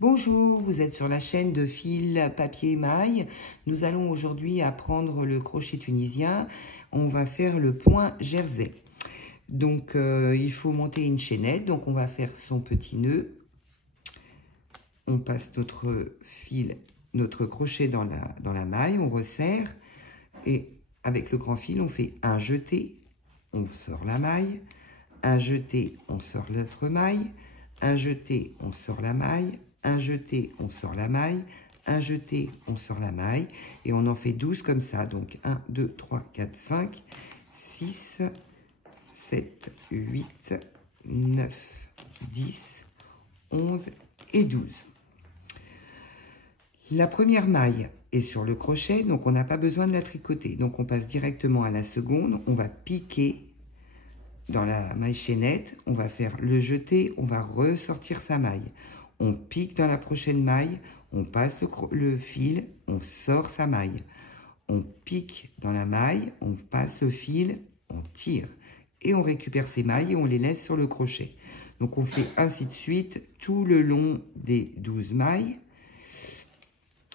Bonjour, vous êtes sur la chaîne de fil papier maille. Nous allons aujourd'hui apprendre le crochet tunisien. On va faire le point jersey. Donc il faut monter une chaînette. Donc on va faire son petit nœud. On passe notre fil, notre crochet dans la maille. On resserre et avec le grand fil, on fait un jeté. On sort la maille. Un jeté, on sort l'autre maille. Un jeté, on sort la maille. Un jeté, on sort la maille, un jeté, on sort la maille, et on en fait 12 comme ça. Donc 1, 2, 3, 4, 5, 6, 7, 8, 9, 10, 11 et 12. La première maille est sur le crochet, donc on n'a pas besoin de la tricoter. Donc on passe directement à la seconde, on va piquer dans la maille chaînette, on va faire le jeté, on va ressortir sa maille. On pique dans la prochaine maille, on passe le fil, on sort sa maille. On pique dans la maille, on passe le fil, on tire. Et on récupère ces mailles et on les laisse sur le crochet. Donc on fait ainsi de suite tout le long des 12 mailles.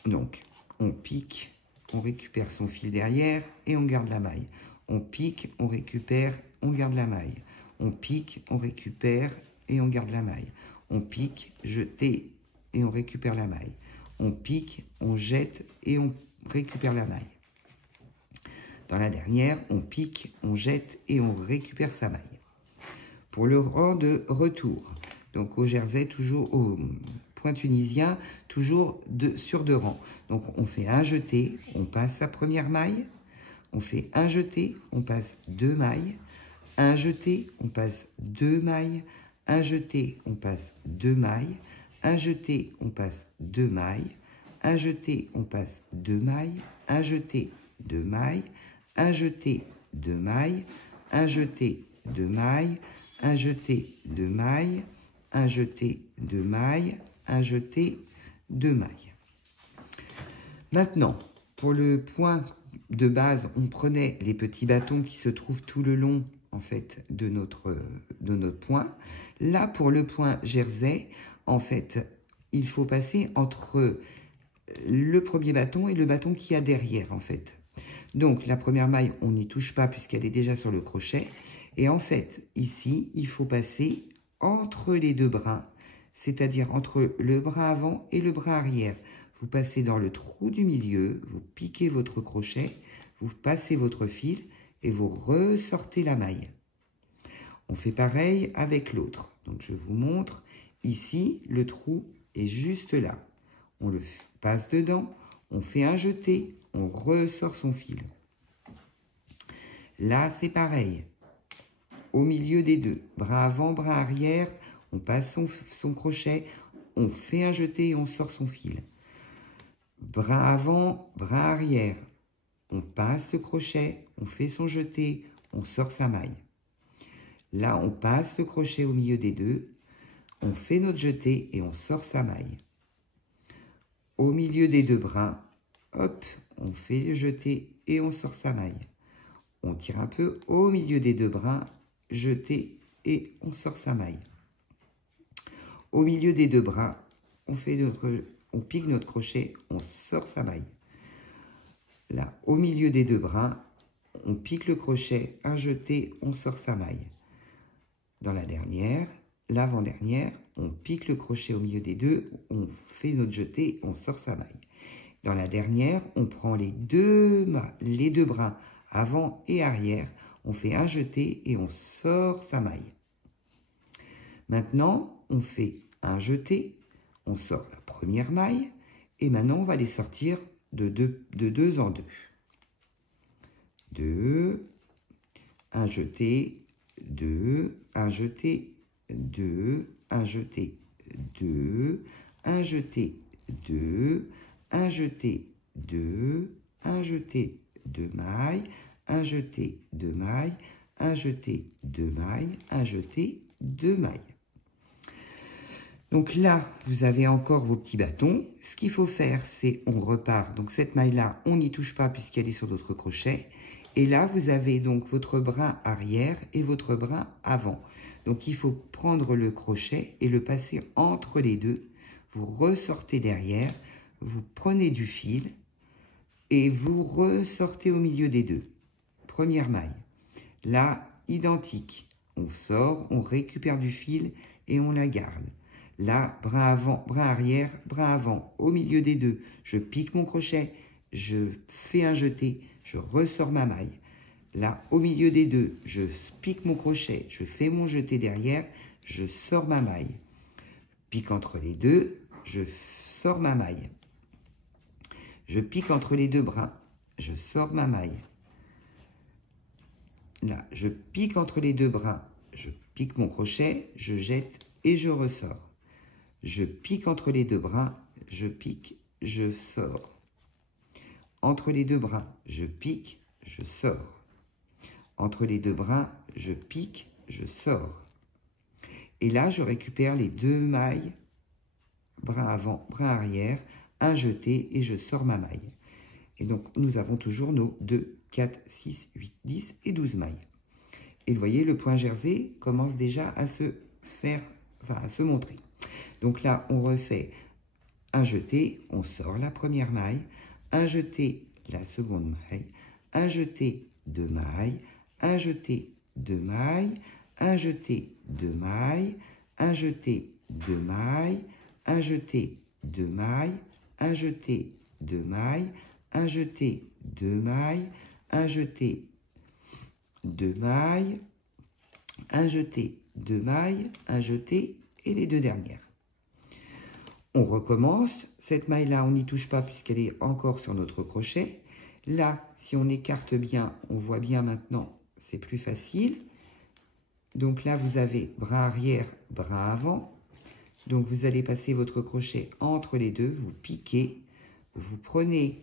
Donc on pique, on récupère son fil derrière et on garde la maille. On pique, on récupère, on garde la maille. On pique, on récupère et on garde la maille. On pique, jeté et on récupère la maille. On pique, on jette et on récupère la maille. Dans la dernière, on pique, on jette et on récupère sa maille. Pour le rang de retour, donc au jersey, toujours au point tunisien, toujours sur 2 rangs. Donc on fait un jeté, on passe sa première maille. On fait un jeté, on passe 2 mailles. Un jeté, on passe 2 mailles. Un jeté, on passe 2 mailles. Un jeté, on passe 2 mailles. Un jeté, on passe 2 mailles. Un jeté, 2 mailles. Un jeté, 2 mailles. Un jeté, 2 mailles. Un jeté, 2 mailles. Un jeté, 2 mailles. Un jeté, 2 mailles. Maintenant, pour le point de base, on prenait les petits bâtons qui se trouvent tout le long en fait de notre point. Là, pour le point jersey, en fait, il faut passer entre le premier bâton et le bâton qu'il y a derrière, en fait. Donc, la première maille, on n'y touche pas puisqu'elle est déjà sur le crochet. Et en fait, ici, il faut passer entre les 2 brins, c'est-à-dire entre le brin avant et le brin arrière. Vous passez dans le trou du milieu, vous piquez votre crochet, vous passez votre fil et vous ressortez la maille. On fait pareil avec l'autre. Donc, je vous montre. Ici, le trou est juste là. On le passe dedans, on fait un jeté, on ressort son fil. Là, c'est pareil. Au milieu des 2, bras avant, bras arrière, on passe son crochet, on fait un jeté et on sort son fil. Bras avant, bras arrière. On passe le crochet, on fait son jeté, on sort sa maille. Là, on passe le crochet au milieu des 2, on fait notre jeté et on sort sa maille. Au milieu des 2 brins, hop, on fait le jeté et on sort sa maille. On tire un peu au milieu des 2 brins, jeté et on sort sa maille. Au milieu des 2 brins, on pique notre crochet, on sort sa maille. Là, au milieu des 2 brins, on pique le crochet, un jeté, on sort sa maille. Dans la dernière, l'avant-dernière, on pique le crochet au milieu des 2, on fait notre jeté, on sort sa maille. Dans la dernière, on prend les deux brins avant et arrière, on fait un jeté et on sort sa maille. Maintenant, on fait un jeté, on sort la première maille, et maintenant, on va les sortir de 2 en 2. 2, un jeté, 2, un jeté, 2, un jeté, 2, un jeté, 2, un jeté, 2, un jeté, 2 mailles, un jeté, 2 mailles, un jeté, 2 mailles, un jeté, 2 mailles. Donc là, vous avez encore vos petits bâtons. Ce qu'il faut faire, c'est on repart. Donc cette maille-là, on n'y touche pas puisqu'elle est sur d'autres crochets. Et là, vous avez donc votre brin arrière et votre brin avant. Donc il faut prendre le crochet et le passer entre les 2. vous ressortez derrière, vous prenez du fil et vous ressortez au milieu des deux. Première maille. Là, identique. On sort, on récupère du fil et on la garde. Là, bras avant, bras arrière, bras avant. Au milieu des deux, je pique mon crochet, je fais un jeté, je ressors ma maille. Là, au milieu des deux, je pique mon crochet, je fais mon jeté derrière, je sors ma maille. Pique entre les deux, je sors ma maille. Je pique entre les deux bras, je sors ma maille. Là, je pique entre les deux bras, je pique mon crochet, je jette et je ressors. Je pique entre les deux bras, je pique, je sors. Entre les deux bras, je pique, je sors. Entre les deux bras, je pique, je sors. Et là, je récupère les deux mailles, bras avant, bras arrière, un jeté et je sors ma maille. Et donc, nous avons toujours nos 2, 4, 6, 8, 10 et 12 mailles. Et vous voyez, le point jersey commence déjà à se faire, enfin à se montrer. Donc là, on refait un jeté, on sort la première maille, un jeté, la seconde maille, un jeté, deux mailles, un jeté, deux mailles, un jeté, deux mailles, un jeté, deux mailles, un jeté, deux mailles, un jeté, deux mailles, un jeté, deux mailles, un jeté, deux mailles, un jeté, deux mailles, un jeté et les deux dernières. On recommence. Cette maille-là, on n'y touche pas puisqu'elle est encore sur notre crochet. Là, si on écarte bien, on voit bien maintenant, c'est plus facile. Donc là, vous avez bras arrière, bras avant. Donc vous allez passer votre crochet entre les deux, vous piquez, vous prenez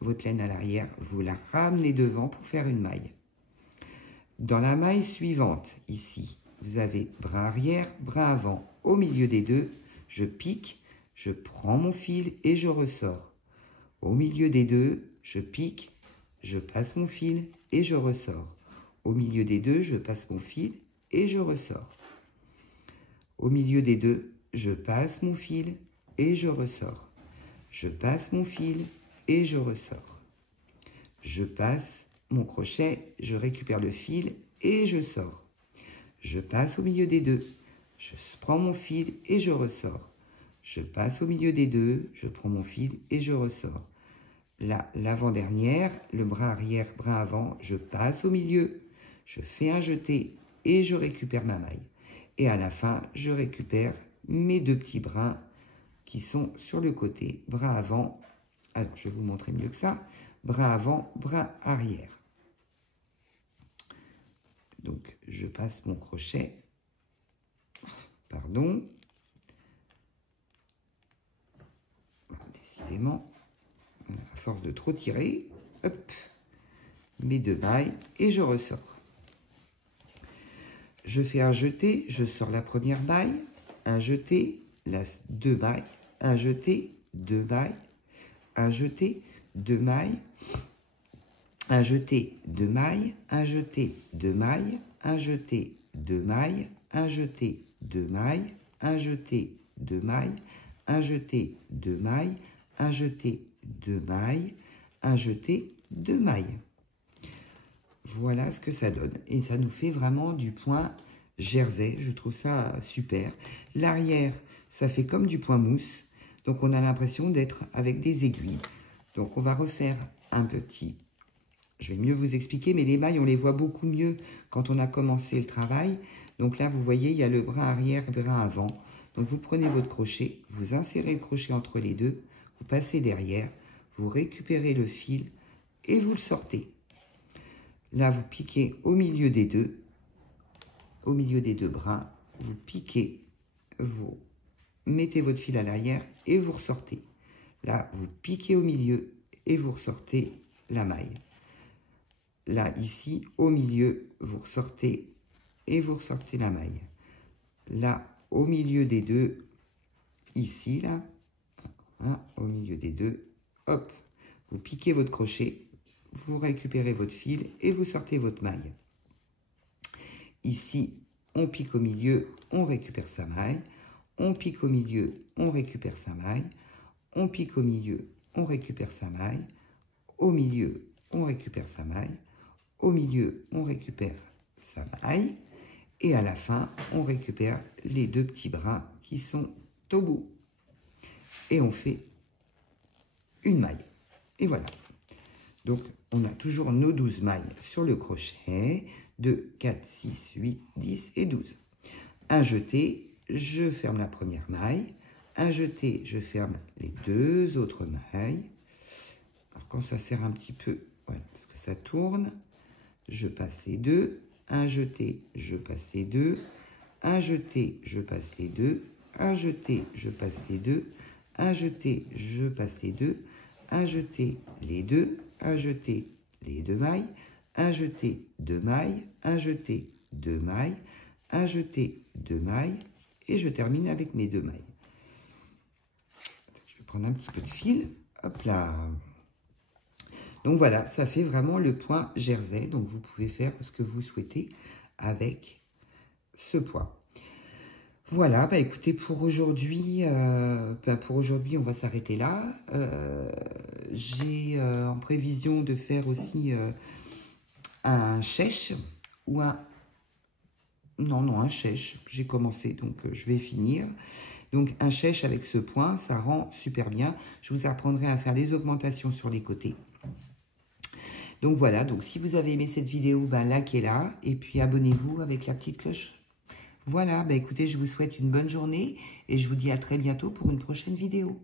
votre laine à l'arrière, vous la ramenez devant pour faire une maille. Dans la maille suivante, ici, vous avez bras arrière, bras avant. Au milieu des deux, je pique, je prends mon fil et je ressors. Au milieu des deux, je pique, je passe mon fil et je ressors. Au milieu des deux, je passe mon fil et je ressors. Au milieu des deux, je passe mon fil et je ressors. Je passe mon fil et je ressors. Je passe mon crochet, je récupère le fil et je sors. Je passe au milieu des deux. Je prends mon fil et je ressors. Je passe au milieu des deux, je prends mon fil et je ressors. Là, l'avant-dernière, le bras arrière, bras avant, je passe au milieu, je fais un jeté et je récupère ma maille. Et à la fin, je récupère mes deux petits brins qui sont sur le côté, bras avant. Alors, je vais vous montrer mieux que ça. Bras avant, bras arrière. Donc, je passe mon crochet. Pardon. Décidément, à force de trop tirer, hop, mes deux mailles et je ressors. Je fais un jeté, je sors la première maille, un jeté, deux mailles, un jeté, deux mailles, un jeté, deux mailles, un jeté, deux mailles, un jeté, deux mailles, un jeté, deux mailles, un jeté, deux mailles, un jeté, deux mailles, un jeté, deux mailles, un jeté, deux mailles, un jeté, deux mailles. Voilà ce que ça donne. Et ça nous fait vraiment du point jersey. Je trouve ça super. L'arrière, ça fait comme du point mousse. Donc, on a l'impression d'être avec des aiguilles. Donc, on va refaire un petit... Je vais mieux vous expliquer, mais les mailles, on les voit beaucoup mieux quand on a commencé le travail. Donc là, vous voyez, il y a le bras arrière, bras avant. Donc, vous prenez votre crochet, vous insérez le crochet entre les deux, vous passez derrière, vous récupérez le fil et vous le sortez. Là, vous piquez au milieu des deux bras, vous piquez, vous mettez votre fil à l'arrière et vous ressortez. Là, vous piquez au milieu et vous ressortez la maille. Là, ici, au milieu, vous ressortez et vous ressortez la maille. Là, au milieu des deux, ici, là, hein, au milieu des deux, hop, vous piquez votre crochet, vous récupérez votre fil et vous sortez votre maille. Ici, on pique au milieu, on récupère sa maille, on pique au milieu, on récupère sa maille, on pique au milieu, on récupère sa maille, au milieu, on récupère sa maille, au milieu, on récupère sa maille, et à la fin, on récupère les 2 petits brins qui sont au bout. Et on fait une maille. Et voilà. Donc, on a toujours nos 12 mailles sur le crochet. 2, 4, 6, 8, 10 et 12. Un jeté, je ferme la première maille. Un jeté, je ferme les 2 autres mailles. Alors, quand ça serre un petit peu, voilà, parce que ça tourne, je passe les 2. Un jeté, je passe les 2. Un jeté, je passe les 2. Un jeté, je passe les 2. Un jeté, je passe les 2. Un jeté, les 2. Un jeté, les 2 mailles. Un jeté, 2 mailles. Un jeté, 2 mailles. Un jeté, 2 mailles. Et je termine avec mes 2 mailles. Je vais prendre un petit peu de fil. Hop là. Donc voilà, ça fait vraiment le point jersey. Donc vous pouvez faire ce que vous souhaitez avec ce point. Voilà, bah écoutez, pour aujourd'hui, on va s'arrêter là. J'ai en prévision de faire aussi un chèche ou un... Non, un chèche. J'ai commencé, donc je vais finir. Donc un chèche avec ce point, ça rend super bien. Je vous apprendrai à faire des augmentations sur les côtés. Donc voilà, donc si vous avez aimé cette vidéo, ben, likez-la et puis abonnez-vous avec la petite cloche. Voilà, bah écoutez, je vous souhaite une bonne journée et je vous dis à très bientôt pour une prochaine vidéo.